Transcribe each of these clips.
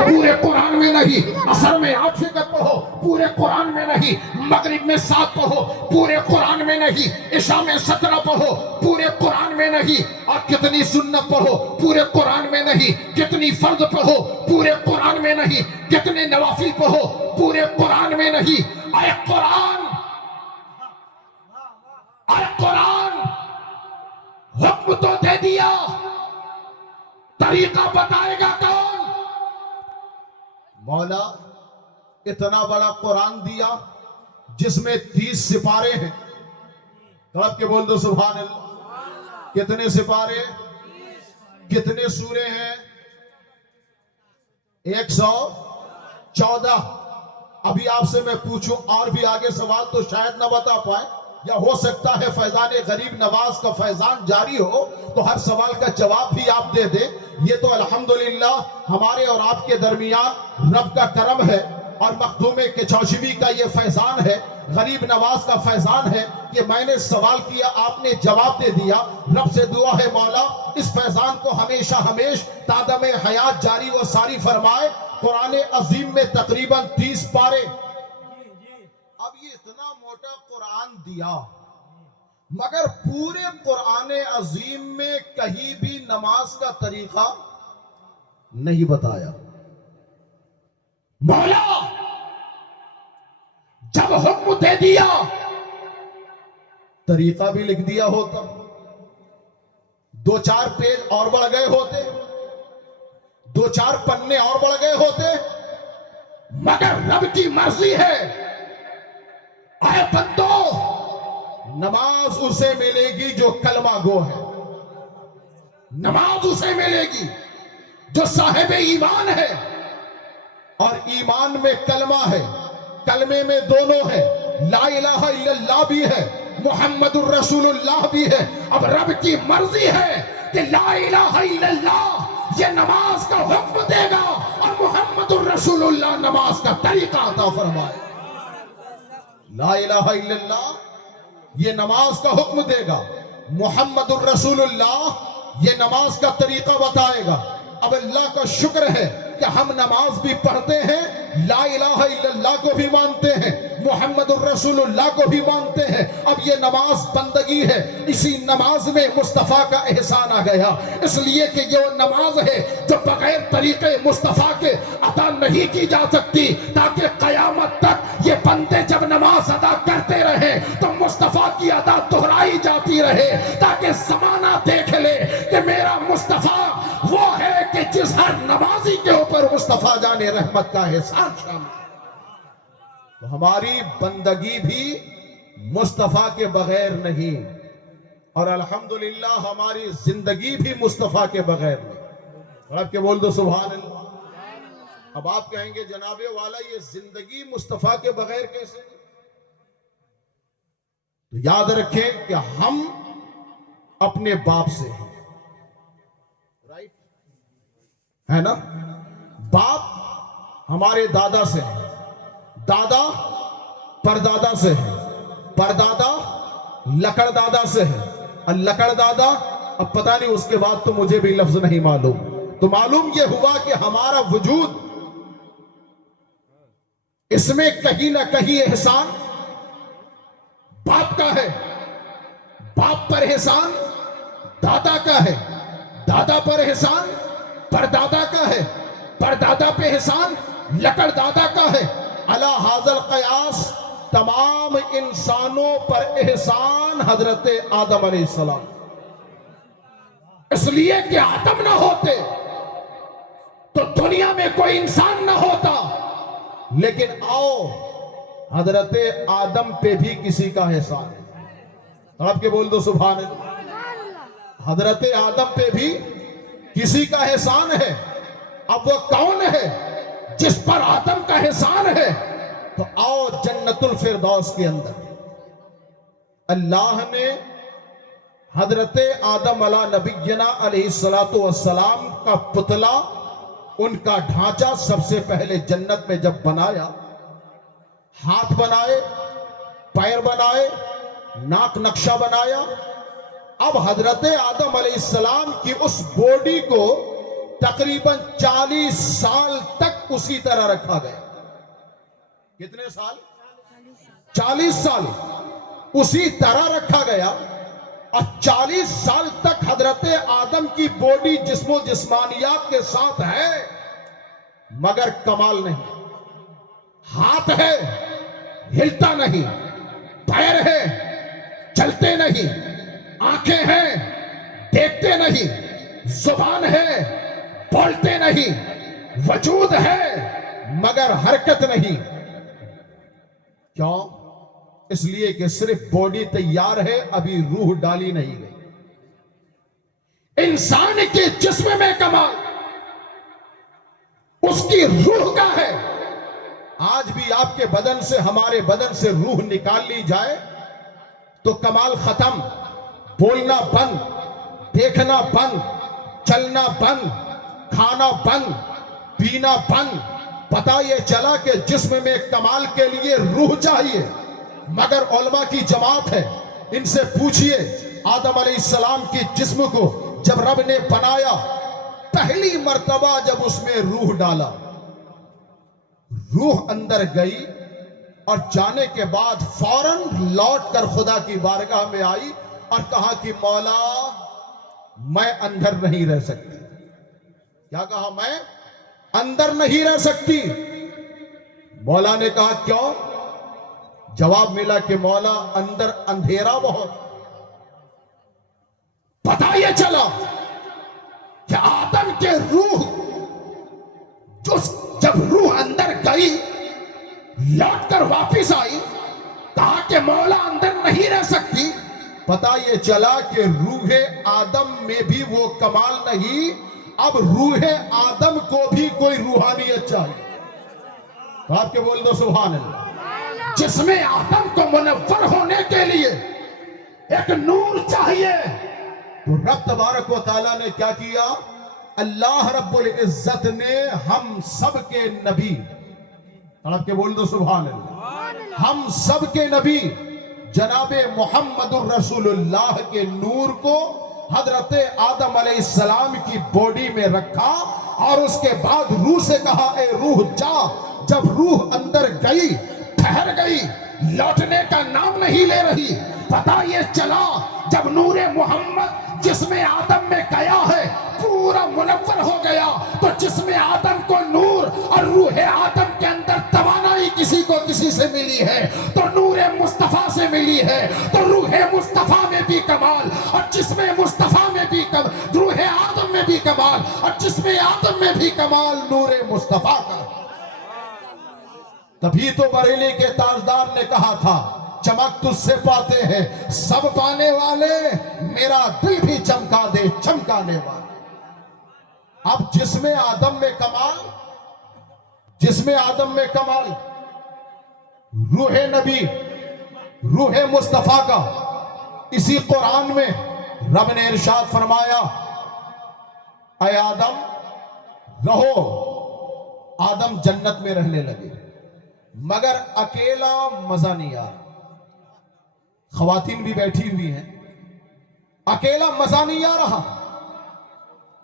پورے قرآن میں نہیں، عصر میں 8 فقط پڑھو پورے قرآن میں نہیں، مغرب میں 7 پڑھو پورے قرآن میں نہیں، عشاء میں 17 پڑھو پورے قرآن میں نہیں، اور کتنی سنت پڑھو پورے قرآن میں نہیں، کتنی فرض پڑھو پورے قرآن میں نہیں، کتنے نوافل پڑھو پورے قرآن میں نہیں۔ اے قرآن، اے قرآن، حکم تو دے دیا، طریقہ بتائے گا کون؟ مولا اتنا بڑا قرآن دیا جس میں 30 سپارے ہیں، تڑپ کے بول دو سبحان اللہ۔ کتنے سپارے، کتنے سورے ہیں؟ 114۔ ابھی آپ سے میں پوچھوں اور بھی آگے سوال تو شاید نہ بتا پائے، یا ہو سکتا ہے فیضان غریب نواز کا فیضان جاری ہو تو ہر سوال کا جواب بھی آپ دے دیں۔ یہ تو الحمدللہ ہمارے اور آپ کے درمیان رب کا کرم ہے، اور مخدوم کچوشوی کا یہ فیضان ہے، غریب نواز کا فیضان ہے کہ میں نے سوال کیا، آپ نے جواب دے دیا۔ رب سے دعا ہے مولا اس فیضان کو ہمیشہ ہمیش تادم حیات جاری و ساری فرمائے۔ قرآن عظیم میں تقریباً 30 پارے۔ اب یہ اتنا موٹا قرآن دیا، مگر پورے قرآن عظیم میں کہیں بھی نماز کا طریقہ نہیں بتایا۔ مولا جب حکم دے دیا، طریقہ بھی لکھ دیا ہوتا، 2-4 پیج اور بڑھ گئے ہوتے، 2-4 پنے اور بڑھ گئے ہوتے، مگر رب کی مرضی ہے۔ اے بندو، نماز اسے ملے گی جو کلمہ گو ہے، نماز اسے ملے گی جو صاحب ایمان ہے۔ اور ایمان میں کلمہ ہے، کلمے میں دونوں ہے، لا الہ الا اللہ بھی ہے، محمد الرسول اللہ بھی ہے۔ اب رب کی مرضی ہے کہ لا الہ الا اللہ یہ نماز کا حکم دے گا، اور محمد الرسول اللہ نماز کا طریقہ عطا فرمائے۔ لا الہ الا اللہ یہ نماز کا حکم دے گا، محمد الرسول اللہ یہ نماز کا طریقہ بتائے گا۔ اب اللہ کا شکر ہے کہ ہم نماز بھی پڑھتے ہیں، لا الہ الا اللہ کو بھی مانتے ہیں، محمد الرسول اللہ کو بھی مانتے ہیں۔ اب یہ نماز بندگی ہے، اسی نماز میں مصطفیٰ کا احسان آ گیا، اس لیے کہ یہ وہ نماز ہے جو بغیر طریقے مصطفیٰ کے ادا نہیں کی جا سکتی، تاکہ قیامت تک یہ بندے جب نماز ادا کرتے رہے تو مصطفیٰ کی ادا دہرائی جاتی رہے، تاکہ زمانہ دیکھ لے کہ میرا مصطفیٰ وہ ہے کہ جس ہر نمازی کے اوپر مصطفیٰ جان رحمت کا احسان شامل۔ تو ہماری بندگی بھی مصطفیٰ کے بغیر نہیں، اور الحمدللہ ہماری زندگی بھی مصطفیٰ کے بغیر نہیں۔ رب کے بول دو سبحان اللہ۔ اب آپ کہیں گے جناب والا یہ زندگی مصطفیٰ کے بغیر کیسے؟ تو یاد رکھیں کہ ہم اپنے باپ سے ہیں، رائٹ ہے نا؟ باپ ہمارے دادا سے ہے، دادا پردادا سے ہے، پردادا لکڑ دادا سے ہے، اور لکڑ دادا اب پتہ نہیں اس کے بعد تو مجھے بھی لفظ نہیں معلوم۔ تو معلوم یہ ہوا کہ ہمارا وجود اس میں کہیں نہ کہیں احسان باپ کا ہے، باپ پر احسان دادا کا ہے، دادا پر احسان پردادا کا ہے، پردادا پہ احسان لکڑ دادا کا ہے۔ علی ھذا القیاس تمام انسانوں پر احسان حضرت آدم علیہ السلام، اس لیے کہ آدم نہ ہوتے تو دنیا میں کوئی انسان نہ ہوتا۔ لیکن آؤ حضرت آدم پہ بھی کسی کا احسان ہے۔ آپ کے بول دو سبحان اللہ۔ حضرت آدم پہ بھی کسی کا احسان ہے۔ اب وہ کون ہے جس پر آدم کا احسان ہے؟ تو آؤ جنت الفردوس کے اندر اللہ نے حضرت آدم علیہ نبینا علیہ السلام کا پتلا، ان کا ڈھانچہ سب سے پہلے جنت میں جب بنایا، ہاتھ بنائے، پیر بنائے، ناک نقشہ بنایا، اب حضرت آدم علیہ السلام کی اس بوڈی کو تقریباً 40 سال تک اسی طرح رکھا گیا. کتنے سال؟ 40 سال اسی طرح رکھا گیا. اور 40 سال تک حضرت آدم کی باڈی جسم و جسمانیات کے ساتھ ہے مگر کمال نہیں. ہاتھ ہے ہلتا نہیں، پیر ہے چلتے نہیں، آنکھیں ہیں دیکھتے نہیں، زبان ہے بولتے نہیں، وجود ہے مگر حرکت نہیں. کیوں؟ اس لیے کہ صرف باڈی تیار ہے، ابھی روح ڈالی نہیں گئی. انسان کے جسم میں کمال اس کی روح کا ہے. آج بھی آپ کے بدن سے، ہمارے بدن سے روح نکال لی جائے تو کمال ختم. بولنا بند، دیکھنا بند، چلنا بند، کھانا بند، پینا بند. پتہ یہ چلا کہ جسم میں کمال کے لیے روح چاہیے. مگر علماء کی جماعت ہے، ان سے پوچھئے آدم علیہ السلام کی جسم کو جب رب نے بنایا، پہلی مرتبہ جب اس میں روح ڈالا، روح اندر گئی اور جانے کے بعد فوراً لوٹ کر خدا کی بارگاہ میں آئی اور کہا کہ مولا میں اندر نہیں رہ سکتی. کیا کہا؟ میں اندر نہیں رہ سکتی. مولا نے کہا کیوں؟ جواب ملا کہ مولا اندر اندھیرا بہت. پتہ یہ چلا کہ آدم کے روح جب روح اندر گئی، لوٹ کر واپس آئی، کہا کہ مولا اندر نہیں رہ سکتی. پتہ یہ چلا کہ روح آدم میں بھی وہ کمال نہیں، اب روح آدم کو بھی کوئی روحانیت چاہیے. آپ کے بول دو سبحان اللہ. جس میں آدم کو منور ہونے کے لیے ایک نور چاہیے. تو رب تبارک و تعالیٰ نے کیا کیا؟ اللہ رب العزت نے ہم سب کے نبی، آپ کے بول دو سبحان اللہ، ہم سب کے نبی جناب محمد الرسول اللہ کے نور کو حضرت آدم علیہ السلام کی باڈی میں رکھا اور اس کے بعد روح سے کہا اے روح جا. جب روح اندر گئی، ٹھہر گئی، لوٹنے کا نام نہیں لے رہی. پتہ یہ چلا جب نور محمد جسم آدم میں گیا ہے، پورا منور ہو گیا. تو جسم آدم کو نور اور روح آدم کے اندر توانائی کسی کو کسی سے ملی ہے تو نور مصطفیٰ سے ملی ہے. تو روح مصطفیٰ میں بھی کمال اور جسم مصطفیٰ میں بھی کمال، روح آدم میں بھی کمال اور جسم آدم میں بھی کمال نور مصطفیٰ کا. تبھی تو بریلی کے تاجدار نے کہا تھا چمک تجھ سے پاتے ہیں سب پانے والے، میرا دل بھی چمکا دے چمکانے والے. اب جسم آدم میں کمال، جسم آدم میں کمال، روح نبی، روح مصطفیٰ کا. اسی قرآن میں رب نے ارشاد فرمایا اے آدم رہو. آدم جنت میں رہنے لگے مگر اکیلا مزہ نہیں آ. خواتین بھی بیٹھی ہوئی ہیں، اکیلا مزہ نہیں آ رہا.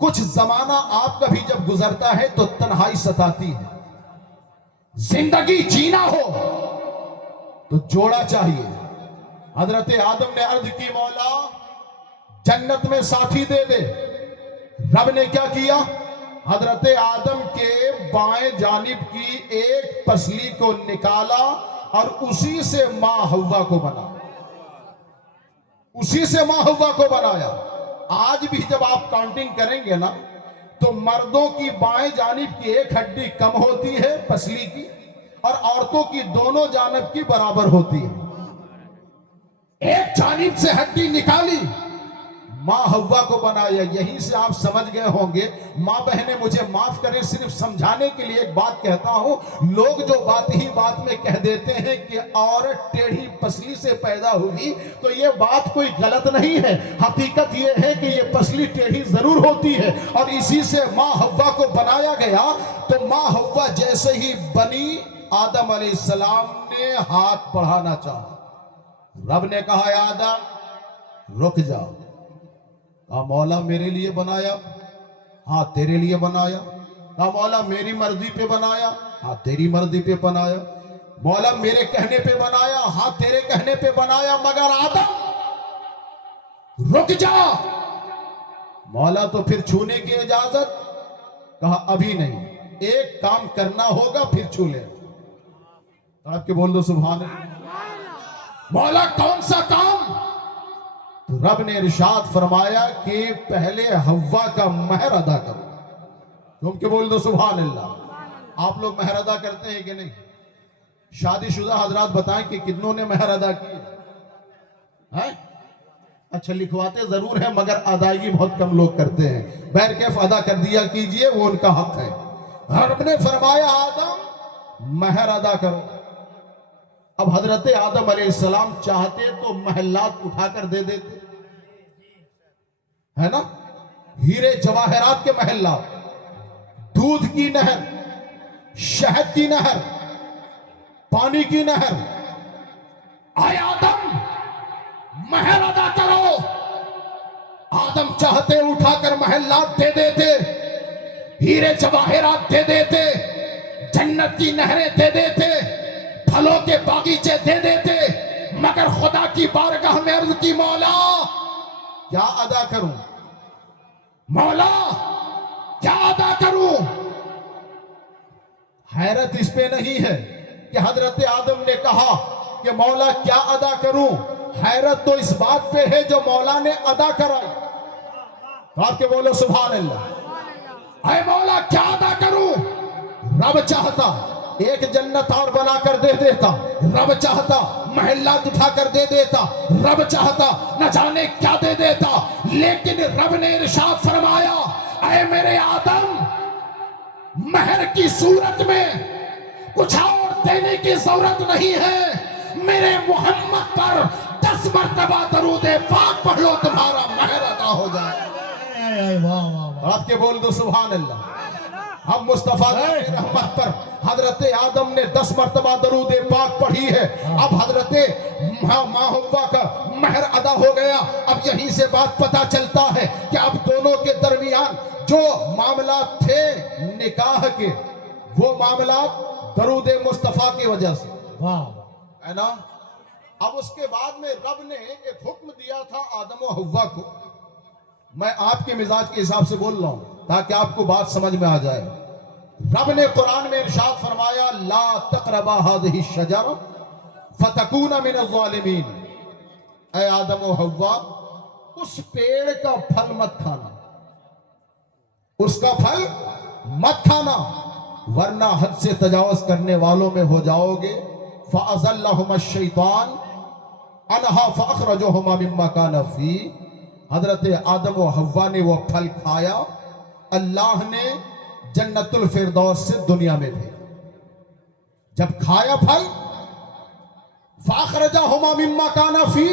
کچھ زمانہ آپ کا بھی جب گزرتا ہے تو تنہائی ستاتی ہے. زندگی جینا ہو تو جوڑا چاہیے. حضرت آدم نے عرض کی مولا جنت میں ساتھی دے دے. رب نے کیا کیا؟ حضرت آدم کے بائیں جانب کی ایک پسلی کو نکالا اور اسی سے ماں حوا کو بنایا. اسی سے ماں حوا کو بنایا. آج بھی جب آپ کاؤنٹنگ کریں گے نا تو مردوں کی بائیں جانب کی ایک ہڈی کم ہوتی ہے پسلی کی، اور عورتوں کی دونوں جانب کی برابر ہوتی ہے. ایک جانب سے ہڈی نکالی، ماں حوا کو بنایا. یہیں سے آپ سمجھ گئے ہوں گے. ماں بہنیں مجھے معاف کریں، صرف سمجھانے کے لیے ایک بات کہتا ہوں. لوگ جو بات ہی بات میں کہہ دیتے ہیں کہ عورت ٹیڑھی پسلی سے پیدا ہوئی، تو یہ بات کوئی غلط نہیں ہے. حقیقت یہ ہے کہ یہ پسلی ٹیڑھی ضرور ہوتی ہے اور اسی سے ماں حوا کو بنایا گیا. تو ماں حوا جیسے ہی بنی، آدم علیہ السلام نے ہاتھ بڑھانا چاہا. رب نے کہا اے آدم رک جاؤ. کہا مولا میرے لیے بنایا؟ ہاں تیرے لیے بنایا. کہا مولا میری مرضی پہ بنایا؟ ہاں تیری مرضی پہ بنایا۔ مولا میرے کہنے پہ بنایا؟ ہاں تیرے کہنے پہ بنایا، مگر آدم رک جا۔ مولا تو پھر چھونے کی اجازت؟ کہا ابھی نہیں، ایک کام کرنا ہوگا پھر چھو لے۔ آپ کے بول دو سبحان اللہ۔ مولا کون سا کام؟ تو رب نے ارشاد فرمایا کہ پہلے حوا کا مہر ادا کرو۔ تم کے بول دو سبحان اللہ۔ آپ لوگ مہر ادا کرتے ہیں کہ نہیں؟ شادی شدہ حضرات بتائیں کہ کتنوں نے مہر ادا کیے ہیں؟ اچھا لکھواتے ضرور ہیں مگر ادائیگی بہت کم لوگ کرتے ہیں۔ بہر کیف ادا کر دیا کیجئے، وہ ان کا حق ہے۔ رب نے فرمایا آدم مہر ادا کرو۔ اب حضرت آدم علیہ السلام چاہتے تو محلات اٹھا کر دے دیتے، ہے نا؟ ہیرے جواہرات کے محلات، دودھ کی نہر، شہد کی نہر، پانی کی نہر۔ آئے آدم مہر ادا کرو۔ آدم چاہتے اٹھا کر محلات دے دیتے، ہیرے جواہرات دے دیتے، جنت کی نہریں دے دیتے، پھلوں کے باغیچے دے دیتے، مگر خدا کی بارگاہ میں عرض کی مولا کیا ادا کروں؟ مولا کیا ادا کروں؟ حیرت اس پہ نہیں ہے کہ حضرت آدم نے کہا کہ مولا کیا ادا کروں، حیرت تو اس بات پہ ہے جو مولا نے ادا کرائی۔ آپ کے بولو سبحان اللہ۔ اے مولا کیا ادا کروں؟ رب چاہتا ایک جنت اور بنا کر دے دیتا، رب چاہتا محلات اٹھا کر دے دیتا، رب چاہتا نہ جانے کیا دے دیتا، لیکن رب نے ارشاد فرمایا اے میرے آدم مہر کی صورت میں کچھ اور دینے کی ضرورت نہیں ہے، میرے محمد پر 10 مرتبہ درود پاک پڑھ لو تمہارا مہر ادا ہو جائے۔ آپ کے بول دو سبحان اللہ۔ ہم مصطفیٰ کی رحمت پر حضرت آدم نے 10 مرتبہ درود پاک پڑھی ہے۔ اب حضرت ماں حوا کا مہر ادا ہو گیا۔ اب یہیں سے بات پتا چلتا ہے کہ اب دونوں کے درمیان جو معاملات تھے نکاح کے، وہ معاملات درود مصطفیٰ کی وجہ سے ہے نا۔ اب اس کے بعد میں رب نے ایک حکم دیا تھا آدم و حوا کو۔ میں آپ کے مزاج کے حساب سے بول رہا ہوں تاکہ آپ کو بات سمجھ میں آ جائے۔ رب نے قرآن میں ارشاد فرمایا لا تقربا هذه الشجرة فتكون من الظالمین۔ اے آدم و حوا اس پیڑ کا پھل مت کھانا، اس کا پھل مت کھانا ورنہ حد سے تجاوز کرنے والوں میں ہو جاؤ گے۔ فَأَزَلَّهُمَا الشَّيْطَانُ عَنْهَا فَأَخْرَجَهُمَا مِمَّا كَانَ فِيهِ۔ حضرت آدم و حوا نے وہ پھل کھایا، اللہ نے جنت الفردوس سے دنیا میں بھیجا۔ جب کھایا پھل فَأَخْرَجَهُمَا مِمَّا كَانَ فِيهِ،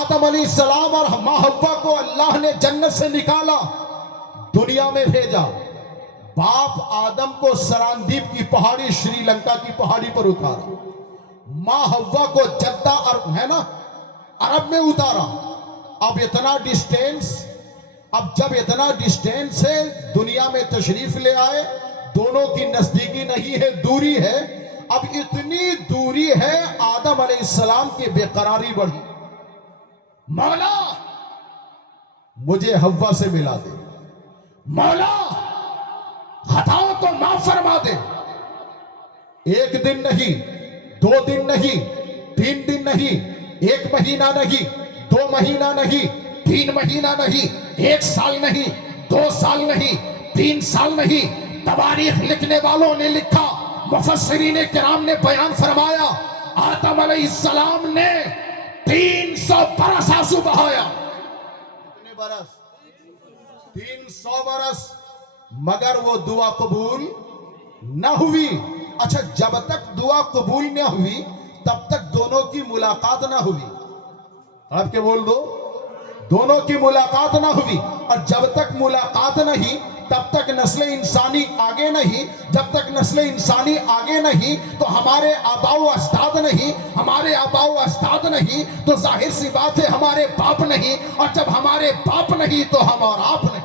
آدم علیہ السلام اور ماں حوا کو اللہ نے جنت سے نکالا، دنیا میں بھیجا۔ باپ آدم کو سراندیپ کی پہاڑی شری لنکا کی پہاڑی پر اتارا، ماں حوا کو جدہ ہے نا عرب میں اتارا۔ اب اتنا ڈسٹینس، اب جب اتنا ڈسٹینس ہے دنیا میں تشریف لے آئے، دونوں کی نزدیکی نہیں ہے، دوری ہے۔ اب اتنی دوری ہے آدم علیہ السلام کی بے قراری بڑھی، مولا مجھے حوا سے ملا دے، مولا خطاؤں کو معاف فرما دے۔ ایک دن نہیں، 2 دن نہیں، 3 دن نہیں، 1 مہینہ نہیں، 2 مہینہ نہیں، 3 مہینہ نہیں، 1 سال نہیں، 2 سال نہیں، 3 سال نہیں، تواریخ لکھنے والوں نے لکھا، مفسرین کرام نے بیان فرمایا آدم علیہ السلام نے 300 برس آنسو بہایا۔ کتنے برس؟ 300 برس، مگر وہ دعا قبول نہ ہوئی۔ اچھا جب تک دعا قبول نہ ہوئی تب تک دونوں کی ملاقات نہ ہوئی۔ آپ کے بول دو، دونوں کی ملاقات نہ ہوئی، اور جب تک ملاقات نہیں تب تک نسل انسانی آگے نہیں۔ جب تک نسل انسانی آگے نہیں تو ہمارے آباء و اجداد نہیں، ہمارے آباء و اجداد نہیں تو ظاہر سی بات ہے ہمارے باپ نہیں، اور جب ہمارے باپ نہیں تو ہم اور آپ نہیں۔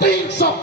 300